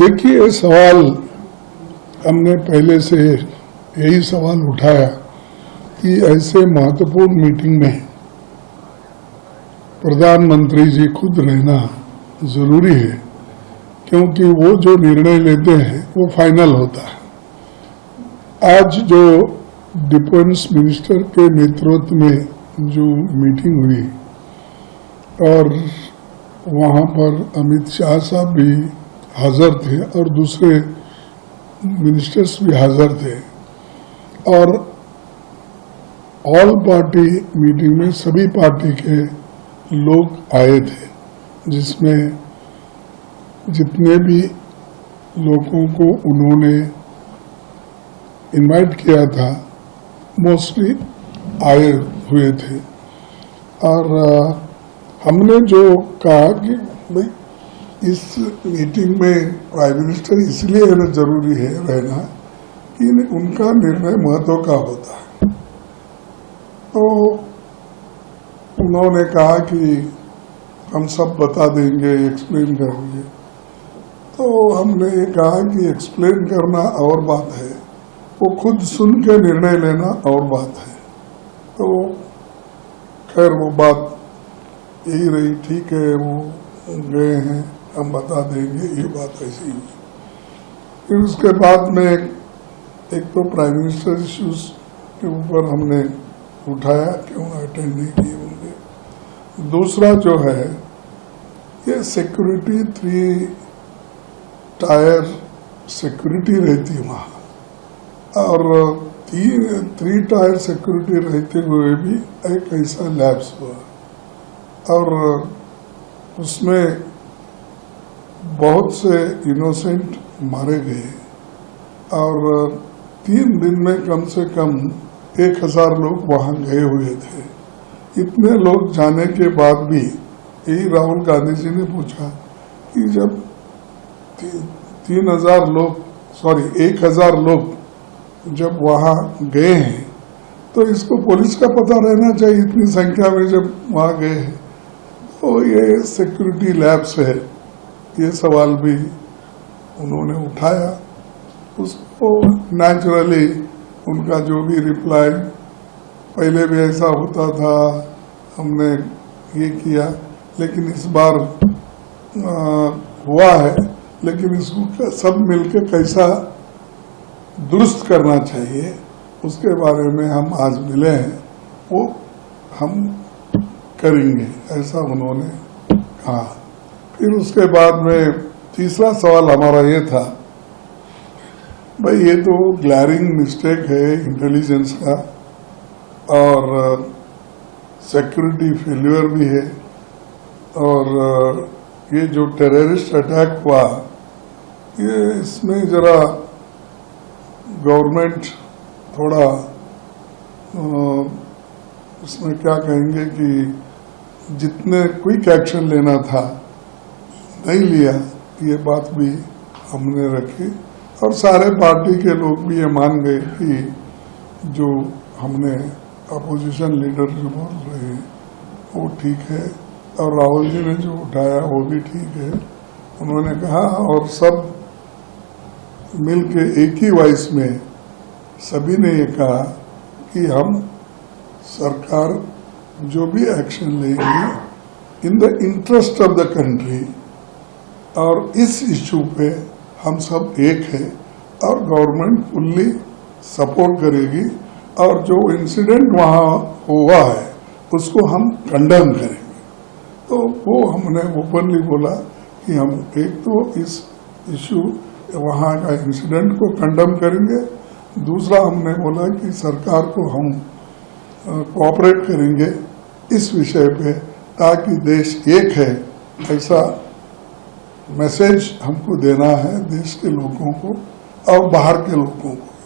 देखिए, सवाल हमने पहले से यही सवाल उठाया कि ऐसे महत्वपूर्ण मीटिंग में प्रधानमंत्री जी खुद रहना जरूरी है, क्योंकि वो जो निर्णय लेते हैं वो फाइनल होता है। आज जो डिफेंस मिनिस्टर के नेतृत्व में जो मीटिंग हुई और वहाँ पर अमित शाह साहब भी हाजिर थे और दूसरे मिनिस्टर्स भी हाजिर थे, और ऑल पार्टी मीटिंग में सभी पार्टी के लोग आए थे, जिसमें जितने भी लोगों को उन्होंने इनवाइट किया था मोस्टली आए हुए थे। और हमने जो कहा कि भाई इस मीटिंग में प्राइम मिनिस्टर इसलिए रहना जरूरी है कि उनका निर्णय महत्व का होता है। तो उन्होंने कहा कि हम सब बता देंगे, एक्सप्लेन करेंगे। तो हमने ये कहा कि एक्सप्लेन करना और बात है, वो खुद सुन के निर्णय लेना और बात है। तो खैर वो बात यही रही, ठीक है वो गए हैं, हम बता देंगे, ये बात ऐसी हुई। फिर उसके बाद में एक तो प्राइम मिनिस्टर इश्यूज के ऊपर हमने उठाया, क्यों अटेंड नहीं किए होंगे। दूसरा जो है ये सिक्योरिटी, 3 टायर सिक्योरिटी रहती वहाँ, और 3 टायर सिक्योरिटी रहते हुए भी एक ऐसा लैप्स हुआ, और उसमें बहुत से इनोसेंट मारे गए, और 3 दिन में कम से कम 1000 लोग वहाँ गए हुए थे। इतने लोग जाने के बाद भी यही राहुल गांधी जी ने पूछा कि जब 1000 लोग जब वहाँ गए हैं तो इसको पुलिस का पता रहना चाहिए, इतनी संख्या में जब वहाँ गए हैं। तो ये सिक्योरिटी लैब्स है, ये सवाल भी उन्होंने उठाया। उसको नेचुरली उनका जो भी रिप्लाई, पहले भी ऐसा होता था, हमने ये किया, लेकिन इस बार हुआ है, लेकिन इसको सब मिलकर कैसा दुरुस्त करना चाहिए उसके बारे में हम आज मिले हैं, वो हम करेंगे, ऐसा उन्होंने कहा। फिर उसके बाद में तीसरा सवाल हमारा ये था, भाई ये तो ग्लैरिंग मिस्टेक है इंटेलिजेंस का, और सिक्योरिटी फेल्यूर भी है, और ये जो टेररिस्ट अटैक हुआ, ये इसमें जरा गवर्नमेंट थोड़ा उसमें क्या कहेंगे कि जितने क्विक एक्शन लेना था नहीं लिया, ये बात भी हमने रखी, और सारे पार्टी के लोग भी ये मान गए कि जो हमने अपोजिशन लीडर जो बोल रहे हैं वो ठीक है, और राहुल जी ने जो उठाया वो भी ठीक है, उन्होंने कहा। और सब मिलके एक ही वॉइस में सभी ने ये कहा कि हम सरकार जो भी एक्शन लेगी in the interest of the country, और इस इश्यू पे हम सब एक है, और गवर्नमेंट फुल्ली सपोर्ट करेगी, और जो इंसिडेंट वहाँ हुआ है उसको हम कंडेम करेंगे। तो वो हमने ओपनली बोला कि हम एक तो इस इश्यू वहाँ का इंसिडेंट को कंडेम करेंगे, दूसरा हमने बोला कि सरकार को हम कोऑपरेट करेंगे इस विषय पे, ताकि देश एक है, ऐसा मैसेज हमको देना है देश के लोगों को और बाहर के लोगों को।